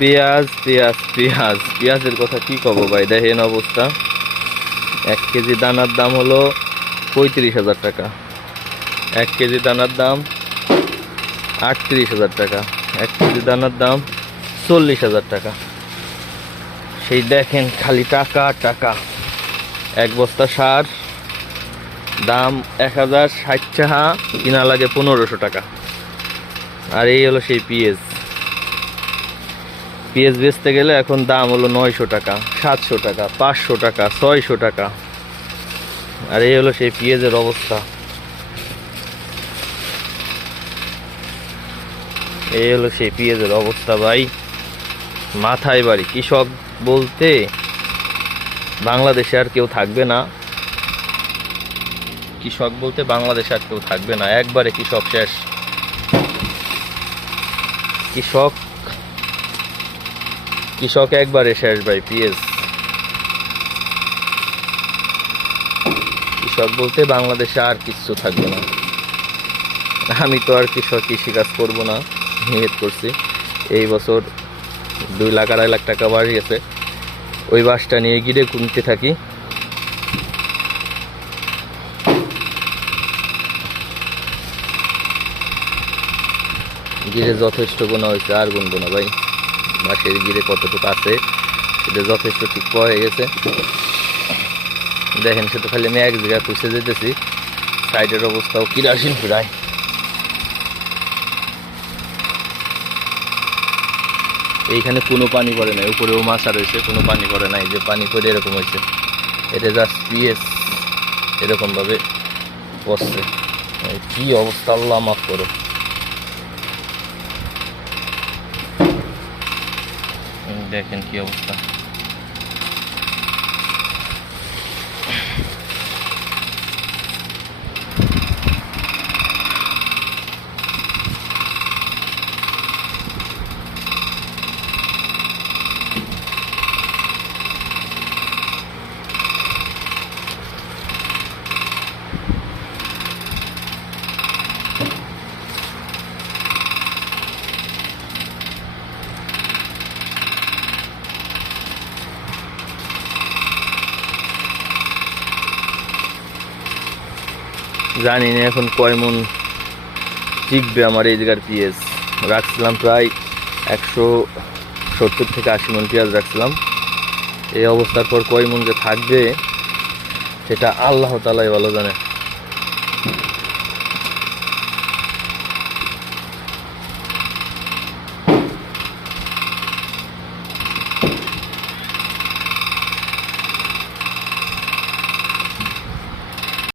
পেঁয়াজ পেঁয়াজ পেঁয়াজ পেঁয়াজের কথা কি কব ভাই, দেখেন অবস্থা। 1 কেজি দানার দাম হলো 35,000 টাকা, 1 কেজি দানার দাম 38,000 টাকা, 1 কেজি দানার দাম 40,000 টাকা। সেই দেখেন খালি টাকা টাকা। 1 বস্তা সার দাম 1060 টাকা, কিনা লাগে 1500 টাকা। আর এই হলো সেই পেঁয়াজ। পেঁয়াজ বেচতে গেলে এখন দাম হলো 900 টাকা, 700 টাকা, 500 টাকা, 600 টাকা। আর এই হলো সেই পেঁয়াজের অবস্থা। এই হলো সেই পেঁয়াজের অবস্থা ভাই, মাথায় বাড়ি। কৃষক বলতে বাংলাদেশে আর কেউ থাকবে না, কৃষক বলতে বাংলাদেশে আর কেউ থাকবে না, একবারে কৃষক শেষ। কৃষক কৃষক একবারে শেষ ভাই। পেঁয়াজ কৃষক বলতে বাংলাদেশে আর কিছু থাকবে না। আমি তো আর কৃষিকাজ করবো না, নিয়ত করছি। এই বছর 2 লাখ 2.5 লাখ টাকা বাড়ি গেছে, ওই বাসটা নিয়ে গিয়ে গুনতে থাকি। গিরে যথেষ্ট গোনা হয়েছে, আর গুনবো না ভাই। বাঁশের গিরে কতটুকু আছে সেটা যথেষ্ট ঠিক হয়ে গেছে। দেখেন সে তো খালি আমি এক জায়গায় পুষে যেতেছি, সাইডের অবস্থাও কিরাসিন প্রায়। এইখানে কোনো পানি পড়ে নাই, উপরেও মাছা রয়েছে, কোনো পানি পড়ে নাই। যে পানি পড়ে এরকম হয়েছে, এটা জাস্ট পিএস এরকম ভাবে পড়ছে। কি অবস্থা, আল্লাহ মাফ করো। দেখেন কি অবস্থা। জানি না এখন কয় মন টিকবে আমার এই জায়গার পেঁয়াজ। রাখছিলাম প্রায় 170 থেকে 80 মন পেঁয়াজ রাখছিলাম। এই অবস্থার পর কয় মন যে থাকবে সেটা আল্লাহ তাআলাই ভালো জানে।